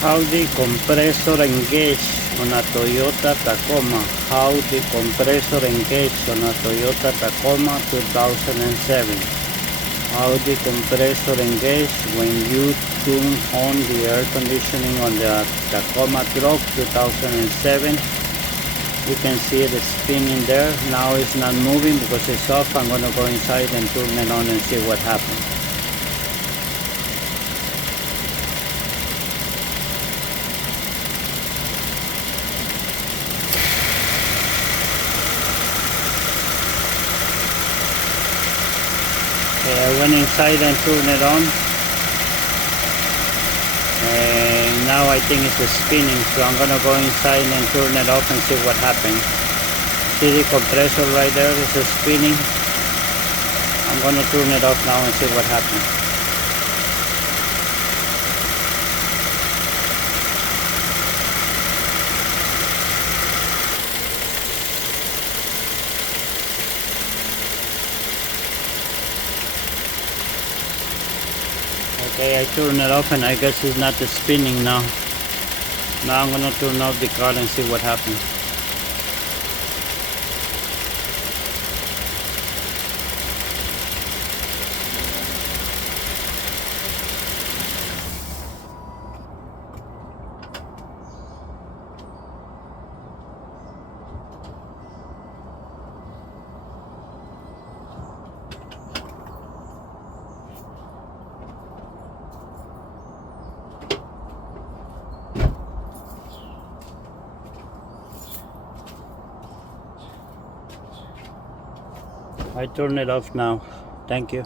How the compressor engage on a Toyota Tacoma. How the compressor engage on a Toyota Tacoma 2007. How the compressor engage when you turn on the air conditioning on the Tacoma truck 2007. You can see it spinning there. Now it's not moving because it's off. I'm going to go inside and turn it on and see what happens. I went inside and turned it on, and now I think it's spinning, so I'm gonna go inside and turn it off and see what happens. See the compressor right there is spinning. I'm gonna turn it off now and see what happens. Okay, I turn it off and I guess it's not spinning now. Now I'm gonna turn off the car and see what happens. I turn it off now. Thank you.